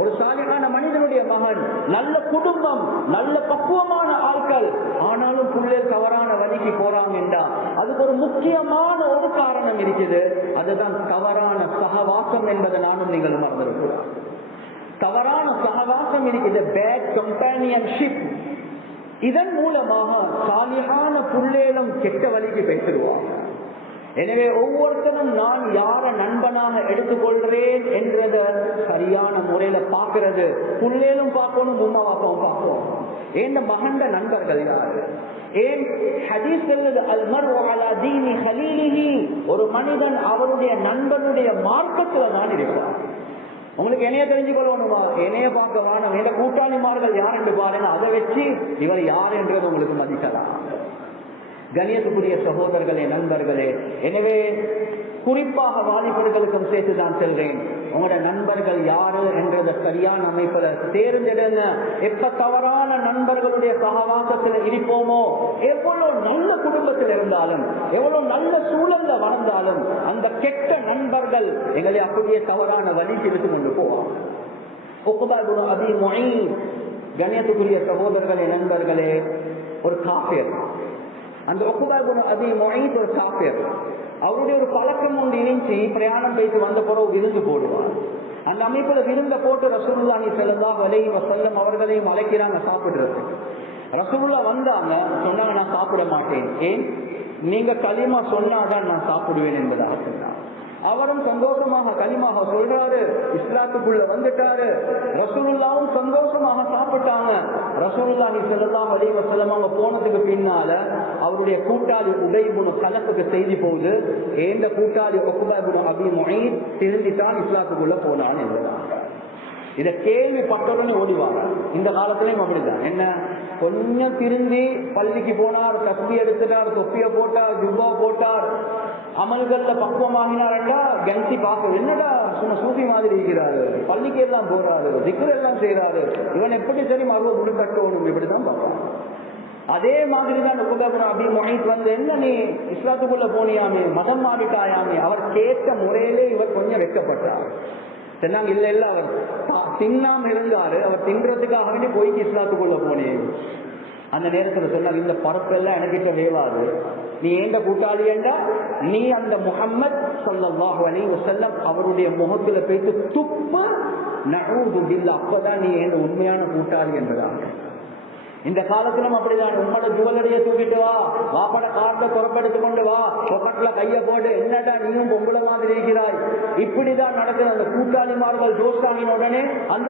ஒரு சாலிஹான மனிதனுடைய மகன், நல்ல குடும்பம், நல்ல பக்குவமான ஆட்கள், ஆனாலும் பிள்ளைகள் தவறான வழிக்கு போறாங்கன்றா அதுக்கு ஒரு முக்கியமான ஒரு காரணம் இருக்குது. அதுதான் தவறான சகவாசம் என்பதை நானும் நீங்கள் மறந்திருக்கிறோம். தவறான சகவாசம் இருக்குது, பேட் கம்பேனியன்ஷிப். இதன் மூலமாக சாலிஹான பிள்ளைகளும் கெட்ட வழிக்கு பேசிடுவாங்க. எனவே ஒவ்வொருத்தரும் நான் யார நண்பனாக எடுத்துக்கொள்றேன் என்றத சரியான முறையில பாக்குறது, புள்ளேலும் பார்க்கணும், உம்மா பாப்பாவும் பார்ப்போம். ஏன் மகண்ட நண்பர்கள் யாரு? ஏன் ஹதீஸ் சொல்லுது, அல் மர்உ அலா தீனி ஹலீலிஹி, ஒரு மனிதன் அவருடைய நண்பனுடைய மார்க்கத்துல தான் இருப்பார். உங்களுக்கு என்னைய தெரிஞ்சுக்கொள்ளணுமா? என்னைய பார்க்க வேணும், எந்த கூட்டாளிமார்கள் யார் என்று பாருங்க, அதை வச்சு இவர் யார் என்றது உங்களுக்கு மதிக்கலாம். கணியத்துக்குரிய சகோதரர்களே, நண்பர்களே, எனவே குறிப்பாக வாலிபர்களுக்கும் சேர்த்துதான் செல்றேன். உங்களோட நண்பர்கள் யாரு என்றத சரியான அமைப்புல தேர்ந்தெடுங்க. எப்ப தவறான நண்பர்களுடைய சகவாசத்தில் இருப்போமோ, எவ்வளவு நல்ல குடும்பத்தில் இருந்தாலும், எவ்வளவு நல்ல சூழல்ல வளர்ந்தாலும், அந்த கெட்ட நண்பர்கள் எங்களை அப்படியே தவறான வழிக்கு எடுத்து கொண்டு போவாங்க. உக்பா இப்னு அபீ முஈத், கணியத்துக்குரிய சகோதரர்களே, நண்பர்களே, ஒரு காஃபிர். அந்த உக்பா இப்னு அபீ முஈத் ஒரு காஃபிர். அவருடைய ஒரு பழக்கம் ஒன்று இருந்துச்சு, பிரயாணம் போயிட்டு வந்த பிறகு விருந்து போடுவார். அந்த அமைப்புல விருந்த போட்டு ரசூலுல்லாஹி ஸல்லல்லாஹு அலைஹி வஸல்லம் அவர்களையும் அழைக்கிறாங்க சாப்பிடுறது. ரசூலுல்லாஹ் வந்தாங்க, சொன்னாங்க நான் சாப்பிட மாட்டேன். ஏன்? நீங்க கலிமா சொன்னாதான் நான் சாப்பிடுவேன் என்பதாக சொன்னாங்க. அவரும் சந்தோஷமாக கலிமாக சொல்றாரு, இஸ்லாத்துக்குள்ள வந்துட்டாரு. ரசூலுல்லாஹ்வும் சந்தோஷமாக சாப்பிட்டாங்க. ரசூலுல்லாஹி ஸல்லல்லாஹு அலைஹி வஸல்லம் அவங்க போனதுக்கு பின்னால அவருடைய கூட்டாளி உபை இப்னு கலஃபுக்கு செய்தி போகுது, ஏந்த கூட்டாளி உக்பா இப்னு அபீ முஈத் திருந்தித்தான் இஸ்லாத்துக்குள்ள போனான் என்பதான். இதை கேள்விப்பட்டவுடனே ஓடிவாங்க. இந்த காலத்திலையும் அப்படிதான். என்ன, கொஞ்சம் திருந்தி பள்ளிக்கு போனார், தஸ்பீ எடுத்துட்டார், தொப்பிய போட்டார், ஜுப்பா போட்டார், அமல்கள்ல பக்குவமாகினார்டா கெஞ்சி பார்க்க, என்னடா சும்மா சூஃபி மாதிரி இருக்கிறாரு, பள்ளிக்கு எல்லாம் போறாரு, திக்ர் எல்லாம் செய்யறாரு, இவன் எப்படி சரி மறுவ முழுக்கட்டணும், இப்படிதான் பார்ப்பான். அதே மாதிரிதான் உக்பா இப்னு அபீ முஈத் வந்து, என்ன நீ இஸ்லாத்துக்குள்ள போனியாமே, மதம் மாறிட்டாயாமே, அவர் கேட்ட முறையிலே இவர் கொஞ்சம் வெட்கப்பட்டார். சொன்னாங்க, இல்ல இல்ல, அவர் தின்னாம இருந்தாரு, அவர் தின்றதுக்காக வேண்டி போய்க்கு இஸ்லாத்துக்குள்ள போனேன். அந்த நேரத்தில் சொன்னாங்க, இந்த பரப்பெல்லாம் எனக்கிட்ட வேவாது, நீ ஏண்ட கூட்டாளி என்றா நீ அந்த முஹம்மத் ஸல்லல்லாஹு அலைஹி வஸல்லம் அவருடைய முகத்துல போயிட்டு துப்பு, நஊது பில்லாஹ், அப்பதான் நீ ஏண்ட உண்மையான கூட்டாளி என்பதாக. இந்த காலத்திலும் அப்படிதான். உம்மோட ஜுவல்லரிய தூக்கிட்டு வா, வாப்பட கார்ட புறப்படுத்திக் கொண்டு வா, பொக்கெட்ல கைய போட்டு, என்னடா நீயும் பொம்பளை மாதிரி இருக்கிறாய், இப்படிதான் நடக்குது. அந்த கூட்டாளிமார்கள் ஜோஸ்டாங்கின உடனே அந்த